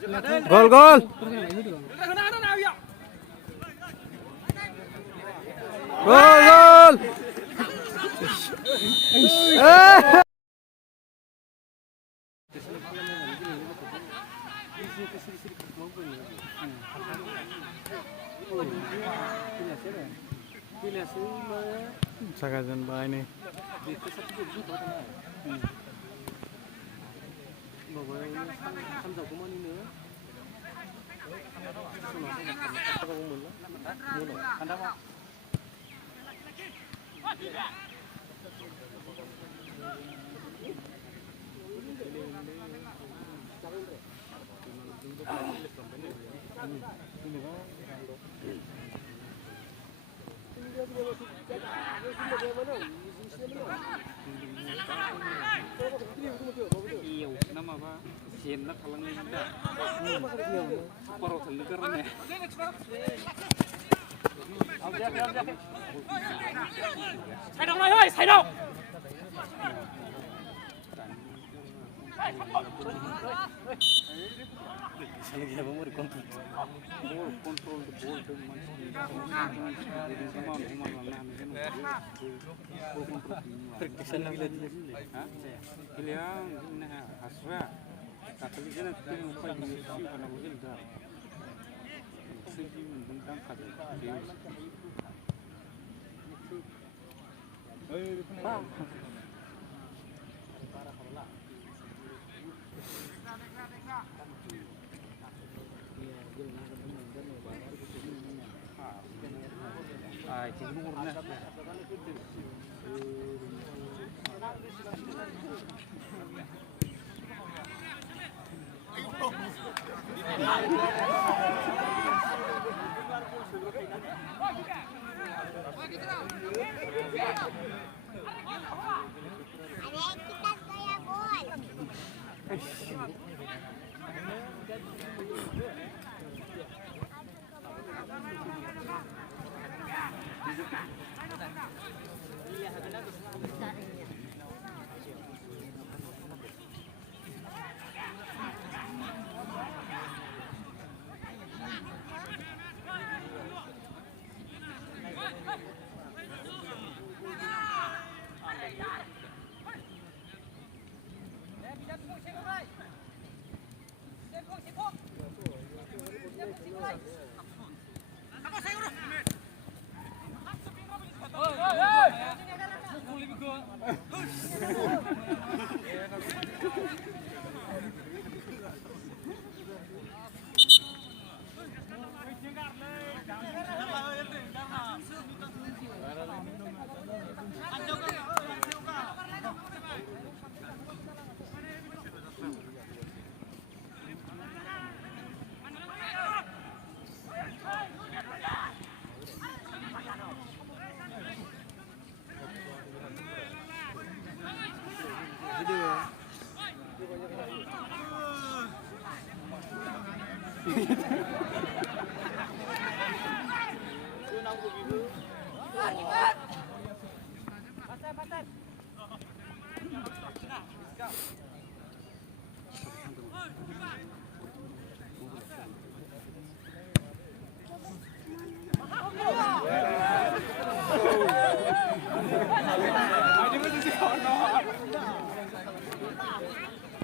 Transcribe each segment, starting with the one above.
Gol gol. Gol gol. Sagajan ba ini? Nama apa? Sienna kalau ni kita, paruh terlihat ni. Sai đâu này ơi, sai đâu. Saya lagi nak kontrol the ball tu practice nak lihat. Kalian ini hasra. Tapi jangan kita upaya ini karena mungkin dah. Segi membentang kata.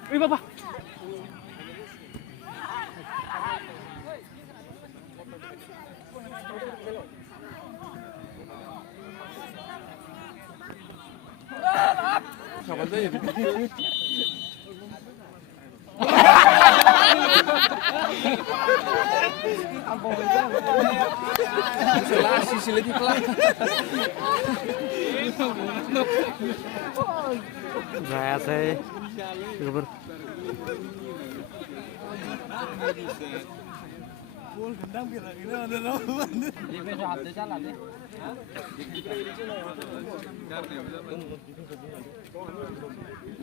Wih, Bapak. Kapan saja? Selasi sila di kelas. Saya sih. Ber. Bol gendang kira-kira ada lawan. Di bawah hati jalan ni.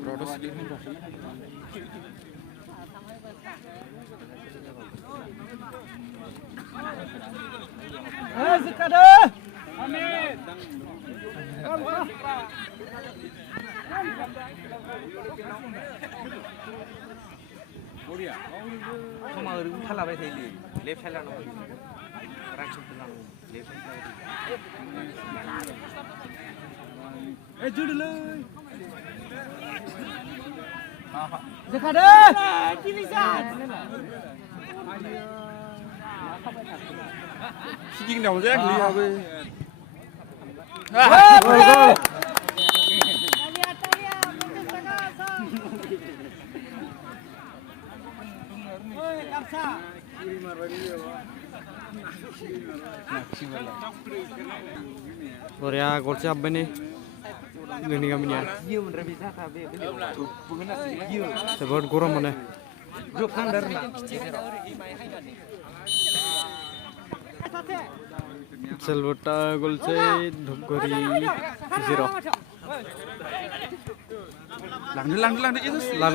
Rodos ini dah. Zakada. Amin. Korea. Sama orang thala baik sekali. Left side lah, right side lah, left side lah. jude le. Dekada. Kilisan. Sijing nào rác đi à bê. Korea golse abbe nih. Gini kaminya. Sebab kurang mana. Selbota golse Dhukuri 0. Lang deh. Lang.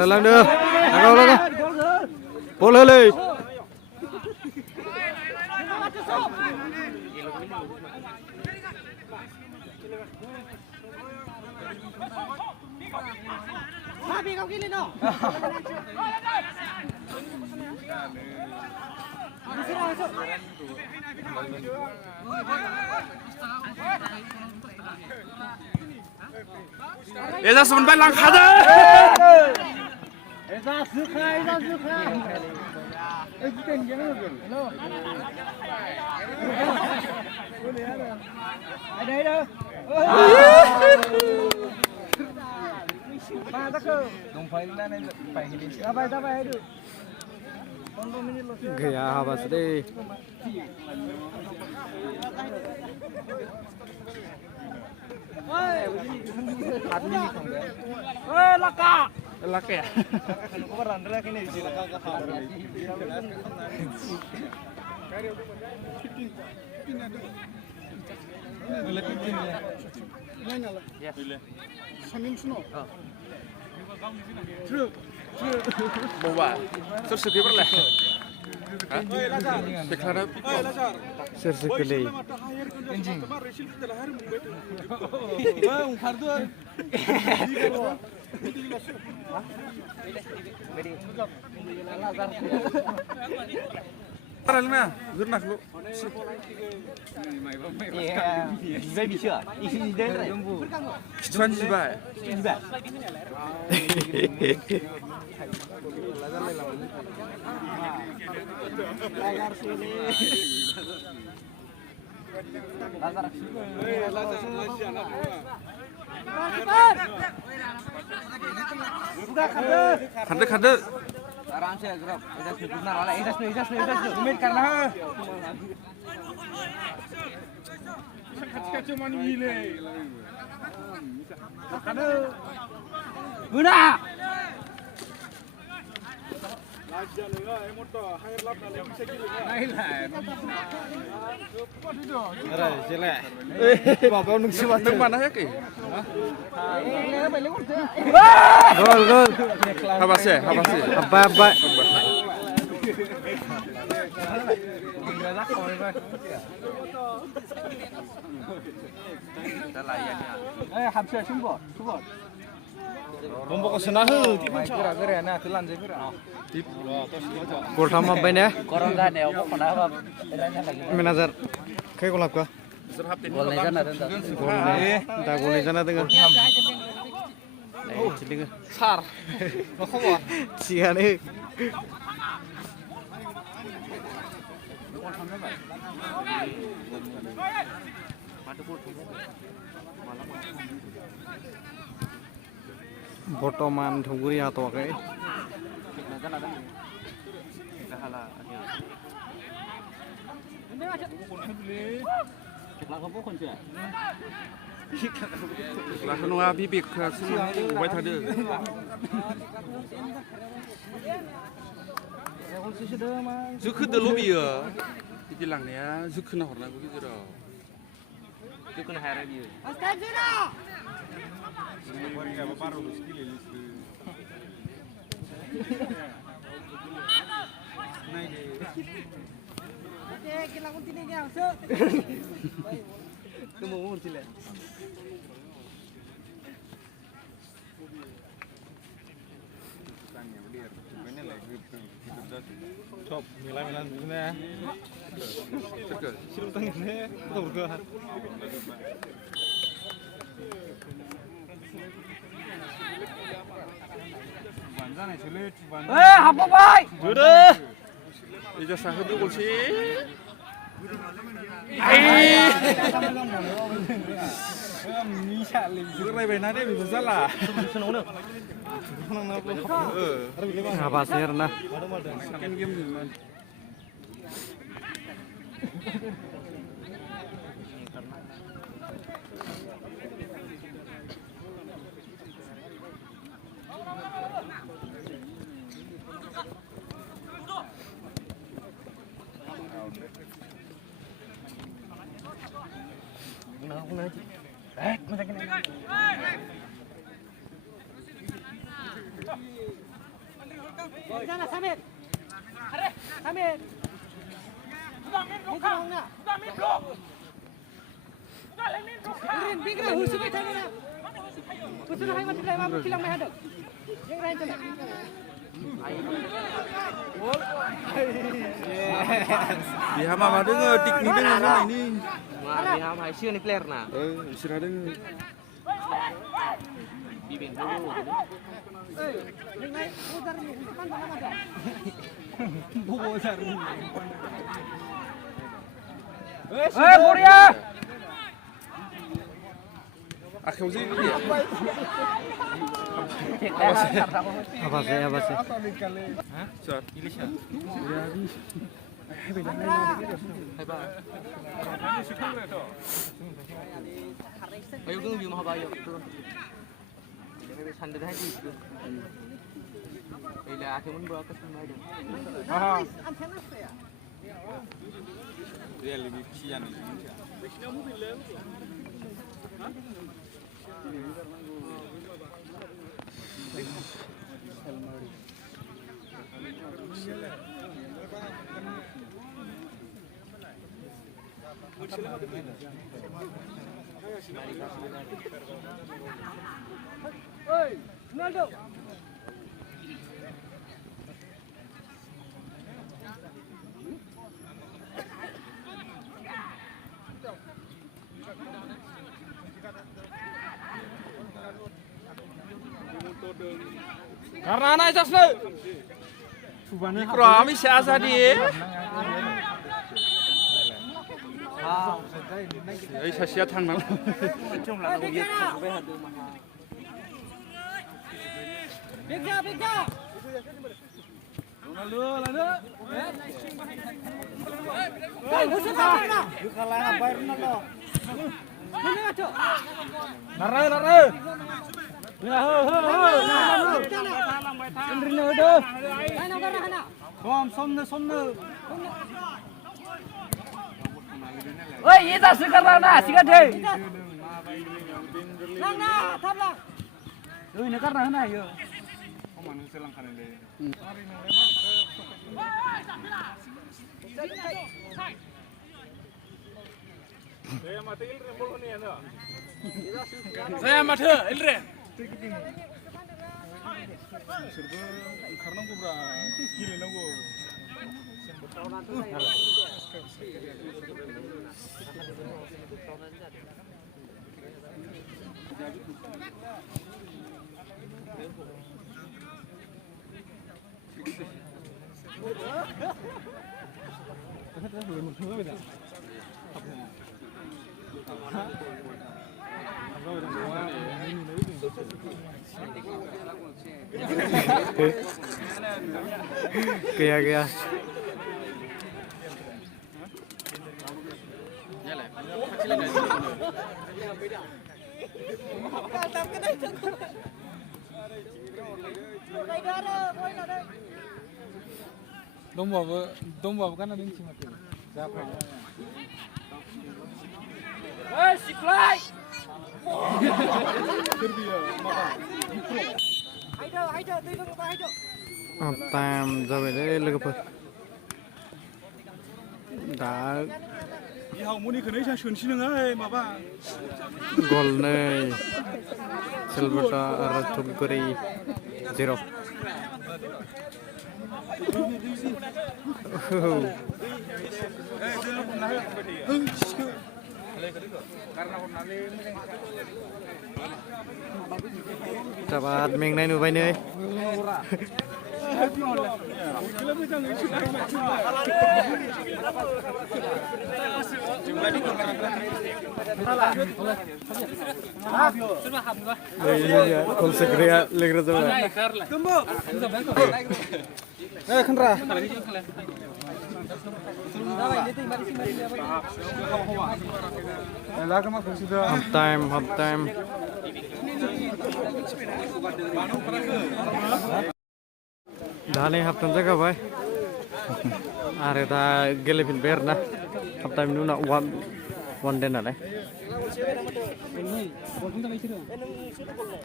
Boleh le. Sabi kau gini no. Esa sebentar lang kada. Esa suka. Itu jangan dulu. Hello. Ada. Mana ke? Dompai lah nih, pai ini. Apa itu? 15 minit loh. Gaya habas deh. Laka ya. Bawa. Sersegi berleh. Deklarasi. Sersegi. Anjing. Paralnya, gurnak lu. Iya, bisa. Isi deh. Cuan jiba. Kade. आराम से ग्रुप इधर से घुसना वाला इधर से उम्मीद करना है बुना mana ya ki? Gol. Habas ya. Apa. Hamsa sumbo. Bombo ko sana he. Kira na tulan je kira. Gol sama apa ini? Korang dah deh, aku pernah apa? Manajer. Kayak golap kah? Gol ni kan ada dah. Gol ni sana tengah. Sar. Makanya. Sian eh. Botoman Dhukuri atau kayak. Lakukan apa bibik semua white ada. Zuker dulu biar. Di langnya zuker nak orang aku gitu loh. Zuker nak hari ni. Kita continue ni ang so. Tumumur sila. Top, milan ini. Betul. Siapa tanya ini? Betul betul. Apa bay? Sudah. Ija sahadu kulsi. Misal lagi. Sudah benar deh bisa salah. Apa sih Rena? Kan game dulu. Sana Samir. Samir. Urin bigra husu bai thana. Husu hai mati lai ma kilang mai hada. Yang lain chala. Di hama ada nggak tik ni dengan mana ini? Di ham hai sieu ni player na. Istirahat dulu. Yang lain udar ni depan mana ada. Bozar ni. Korea. Akhir sih. Apa sih? Sir. Ayo kung yung mahabayo. Sandal hai itu. Ila akhir mun bawa ke semua dia. Dia lebih kian. Oi, Ronaldo. Karena anak jasle. Mikro kami siasa dia. Ay sasia thang nang. Bigga. Ronaldo. Hey, husu sana. Kalah apa Ronaldo? Mana ada? Nara. Andrina udah. Mana gara hana? Somna. Oi, ita sekarang na, sikat deh. Nang, tablang. Ini karena hana yo. Saya mati, Ilre. Karena gua gila nago. Gaya. Domba kan ada yang cuma tu. Siapa? Si fly. Haido, tuh haido. Tam rồi đấy là cái đã 이 하모니 그네 자 션시는 아이 마바. gol này Silvata Arthur 0 Sahabat mengenai nubai nih. Konsekuensinya legra tuh. Kenapa? Half time. Dah nih half time jaga boy. Are dah gelapin bear na. Half time nu na one day na le.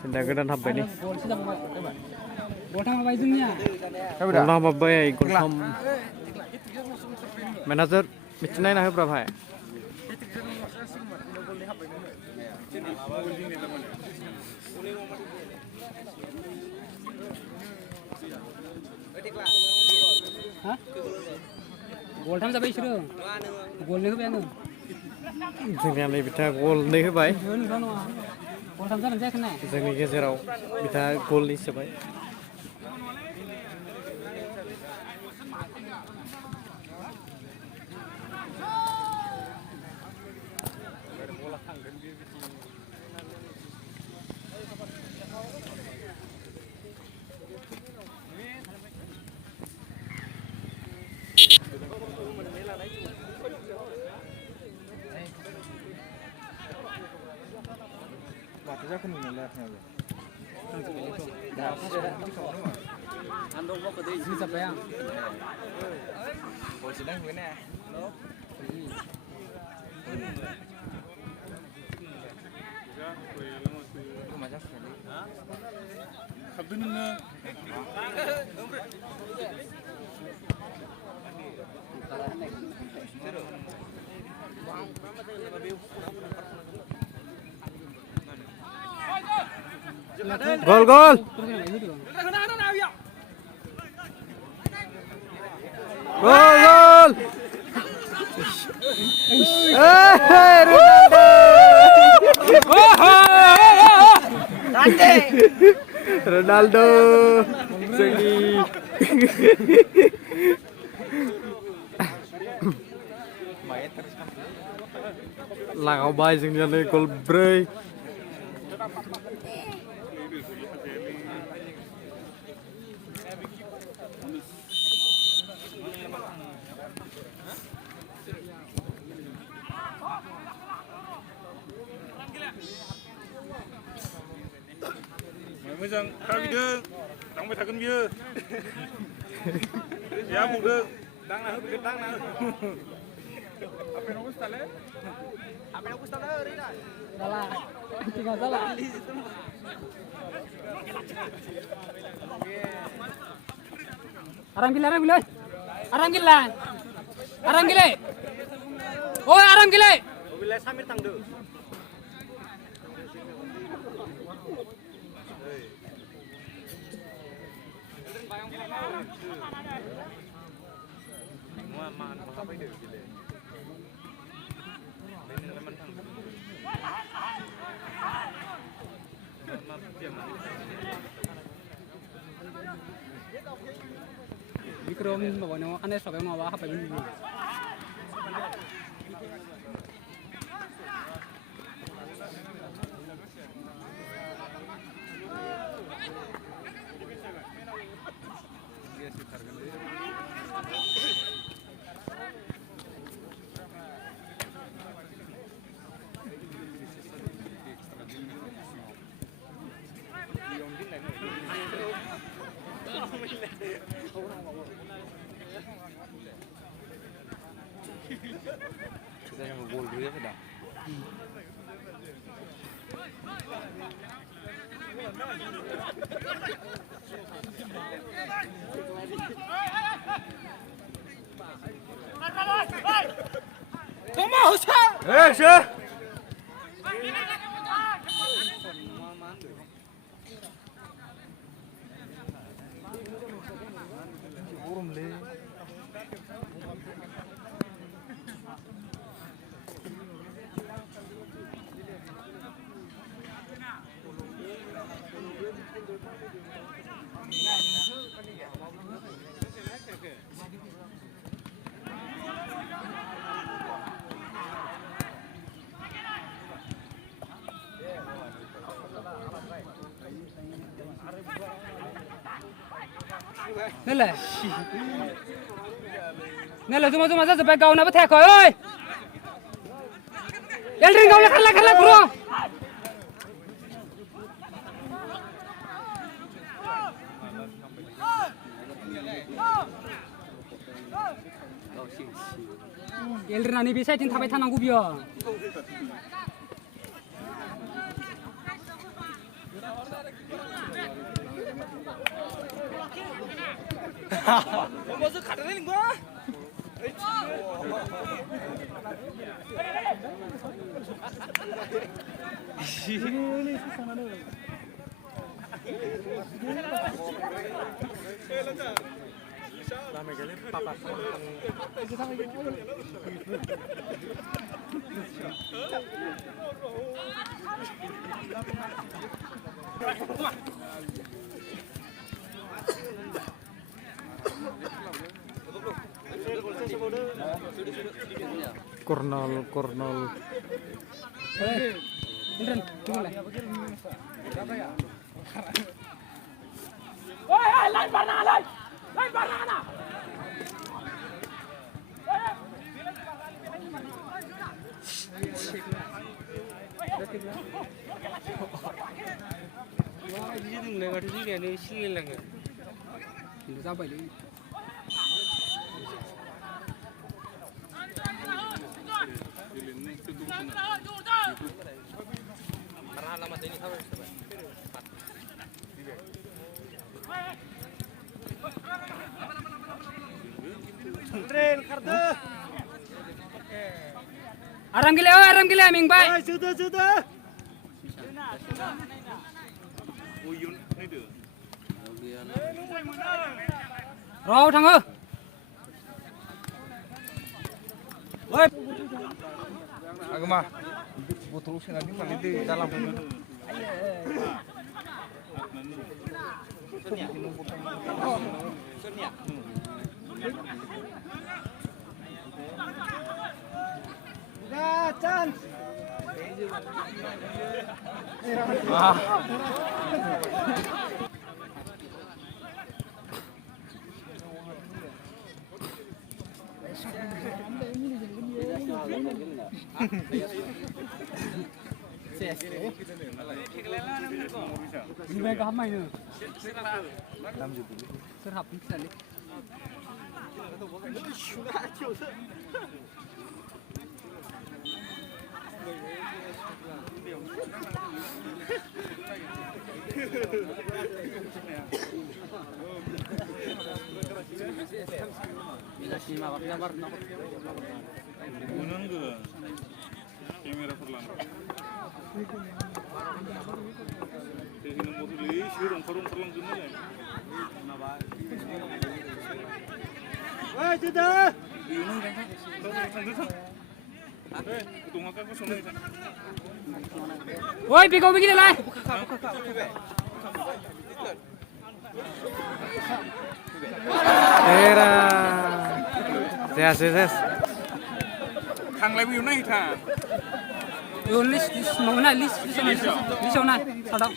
Tindak gedan half ini. Bola apa boy? Golham. Manager mitnai na berapa hai? Gol tham gia bây giờ, gol này không biết जोंनिया नै बिथा गलनै होबाय gol tham gia làm sao thế này? जोंनि गेजेराव बिथा गलनै सोबाय Gol gol. Gol gol. Ronaldo. Segi. Lagau bay जोंनिया नै गल 4 Moजां खाबिदों दांबाय थागोन बियो या बुंदों दांना हो बेखौ दांना हो Apenaw gusto na Rina Salah tinggal salah Aram gila oh aram gila Bila samir tangdo Mikro mình bảo nó ăn đây sọc cái nó hấp phải bên gì Kita yang gol dia sudah. Toma Husa Sure. Nela cuma saja sampai kau napa tek oi. Eldrin kau kala bro. Eldrin ani bisa tin थाबाय थानांगौ बियो. 먼저 가다니는 거야? Kornol. Eldrin, tunggu lah. lain barna. Wah, ini dong lewat sini ada sini lagi. Ini sampai ini. Aram gila Ming Bai. Sudah. Rau thằng ơi. Oi. Agama. Botol sengaja kali di dalam. Chance. Ini mereka apa ini? Serap bisa nih. Bunun ke kamera perlang. Ini motor li shirung perlang jenuh ya. Wah, sudah. Bunun kan? Tunggu aku sana itu. Oi, pikau begini lah. Era. Ses. Thang lại view này thà. Yo list mana list mana sadang.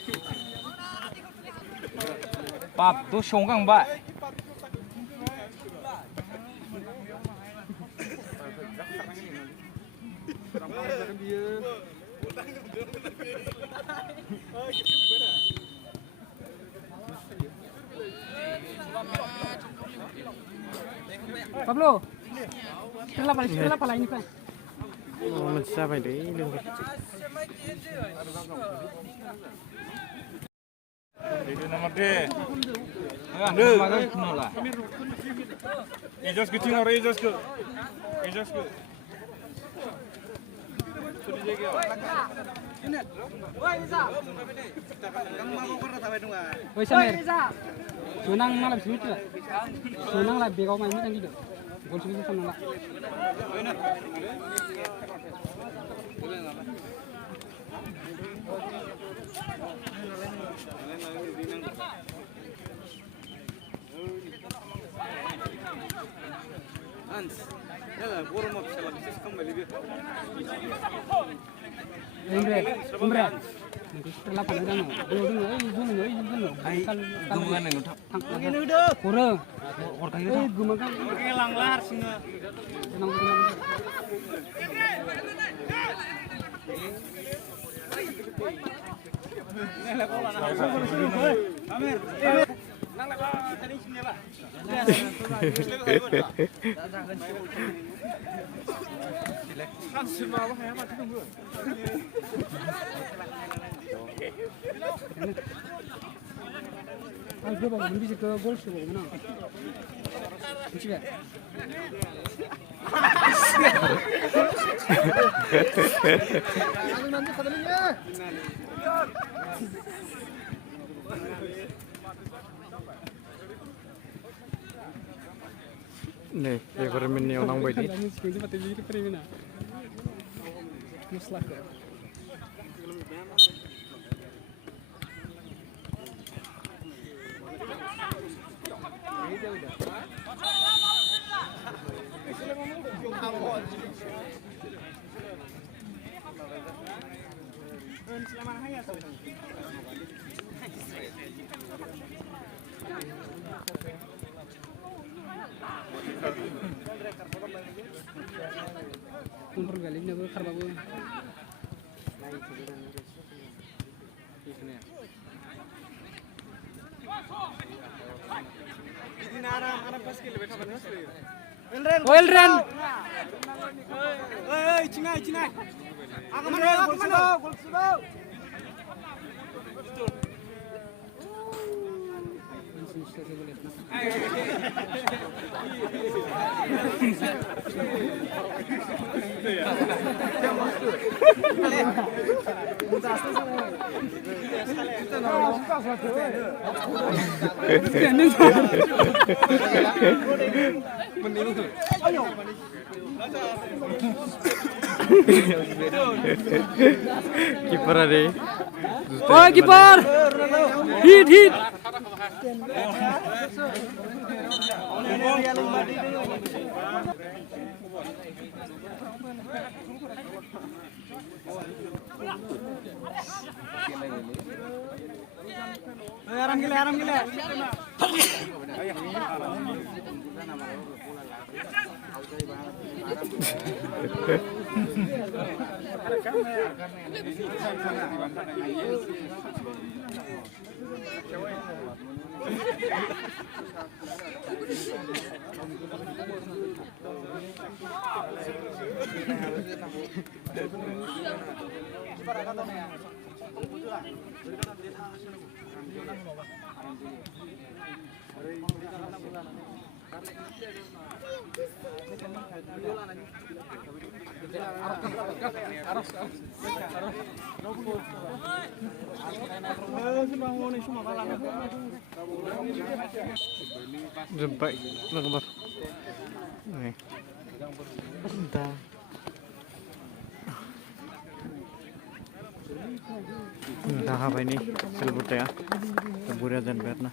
Bab tu songgang ba. Pablo. Kenapa lah ini kan? Oh, mình sao phải để luôn. Itu nomor D. Makan lah. Ijaz ke tinggal Ijaz ke. Oi, Samir. Sunang malam sini tu lah. Sunang lah begau main macam gitu. Gol sini sunang lah. Hans, yalah, warm up salah bisa kembali dia. Umre. setelah pada dong dulu Gemungan nih nutak. kurang Organ gumakan langlar singa. tenang Ayo bang, bisa ke gol sih bang, mana? Bisa. Nanti katanya. Nih, Evermin yang nang bayi. Ini sekunci mati jadi peremina. Muslak. Kumpul balik nih gue kerba gue. Well run. Cina. Aku mana? Kiper ada. Oh kiper. Hit. Aram gila. Jumpa, lo kabar? Nih, entah. Entah apa ini, selbut ya, Buria dan Berna.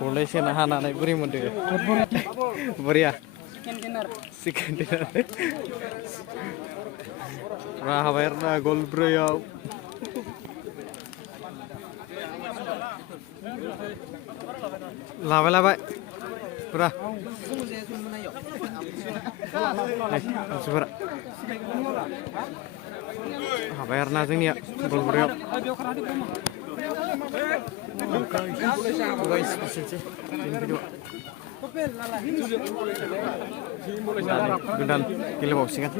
Golai sih nah anak beri muda. Buria. Second dinner. Rah Berna gol Buria. Lava, Bra. Super. Berna sini ya, gol Buria. Guys, sini. Video. Gundan, kilo boxing kan?